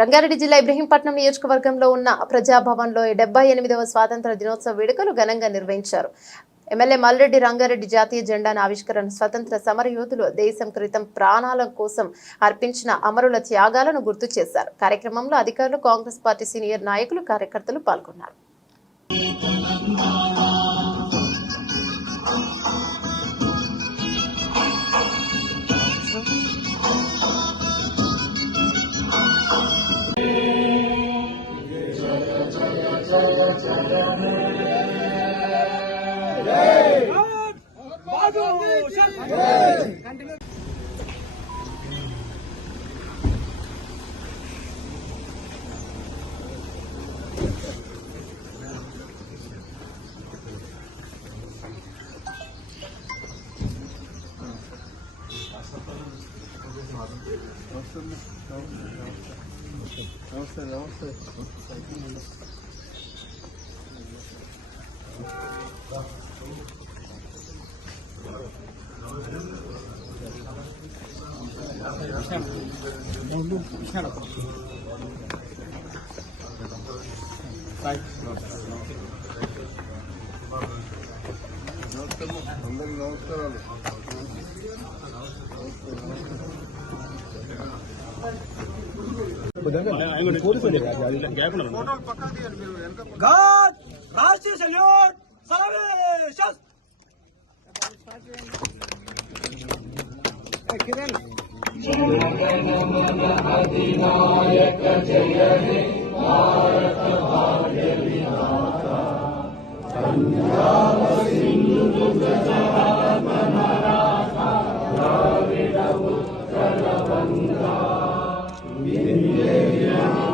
రంగారెడ్డి జిల్లా ఇబ్రహీంపట్నం నియోజకవర్గంలో ఉన్న ప్రజాభవన్లో 78వ స్వాతంత్ర దినోత్సవ వేడుకలు ఘనంగా నిర్వహించారు. ఎమ్మెల్యే మల్రెడ్డి రంగారెడ్డి జాతీయ జెండాను ఆవిష్కరణ స్వతంత్ర సమరయోధులు దేశం క్రితం ప్రాణాల కోసం అర్పించిన అమరుల త్యాగాలను గుర్తు చేశారు. కార్యక్రమంలో అధికారులు, కాంగ్రెస్ పార్టీ సీనియర్ నాయకులు, కార్యకర్తలు పాల్గొన్నారు. राष्ट्रीय सल्यूट सलामी अधिनायक जय हे भारत भाग्य विधाता पंजाब सिंधु गुजरात मराठा द्राविड़ उत्कल बंगा विंध्य